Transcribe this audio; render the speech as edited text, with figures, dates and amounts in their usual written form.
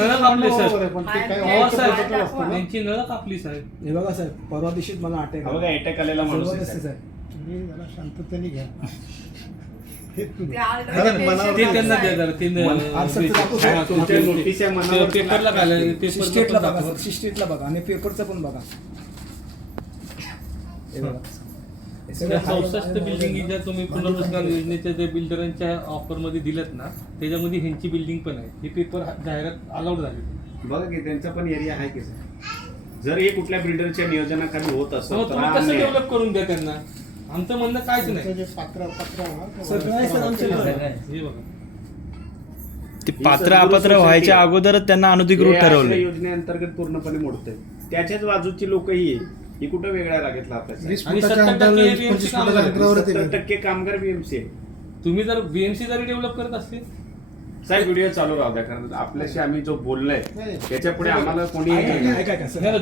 नळ कापली बरोबर आहे, पण ते काय हो ऑफिसचं साहेब, protocol असतं ना. त्यांची नळ कापली साहेब. हे बघा साहेब, परवा दिवशीच मला अटॅक हा बघा अटॅक आलेला माणूस आहे जबरदस्ती साहेब. साहेब. तुम्ही जरा शांततेने घ्या. हे तुम्ही. ते त्यांना द्या जरा, ते आरसाचं दाखवू हा, साहेब. तुमच्या नोटीस आहे मनावर पेपरला घालायला, पेपरला सिस्टेटला पण बघा दाखवा. सर, सिस्टेटला बघा आणि पेपरचं पण बघा. हे बघा. हे सगळं त्या हाय- 64 बिल्डिंग ज्या तुम्ही पुनर्वसन योजनेच्या जे बिल्डरांच्या ऑफर मध्ये दिलेत ना, त्याच्यामध्ये ह्यांची बिल्डिंग पण आहे. हे पेपर जाहिरात अलाउड झाली. बघा की त्यांचा पण एरिया आहे की साहेब. जर हे कुठल्या बिल्डरच्या नियोजनाखाली होत असेल हो, तर तुम्ही हा कसं अन्याय. डेव्हलप करून द्या त्यांना. आमचं म्हणणं काहीच तुमचं नाही. जे पत्र सगळं आहे सर आमच्याकडे. हे बघा, ते पात्र अपात्र व्हायच्या अगोदरच त्यांना अनधिकृत हे आश्रय ठरवले. योजनेअंतर्गत पूर्णपणे मोडतंय. त्याच्याच बाजूची लोक ही कुठं वेगळ्या रागेतला आपल्याला 20 आणि फुटाच्या 70% अंतरावर, BMC 25 काम फुटाच्या करते. अंतरावर ते 70% कामगार बीएमसी आहे. तुम्ही जर बीएमसी जरी डेव्हलप करत असतील साहेब व्हिडिओ चालू राहू द्या, कारण आपल्याशी आम्ही जो बोललोय नाही. त्याच्या पुढे आम्हाला कोणी ऐका, ऐका, ऐका, सर. नाही,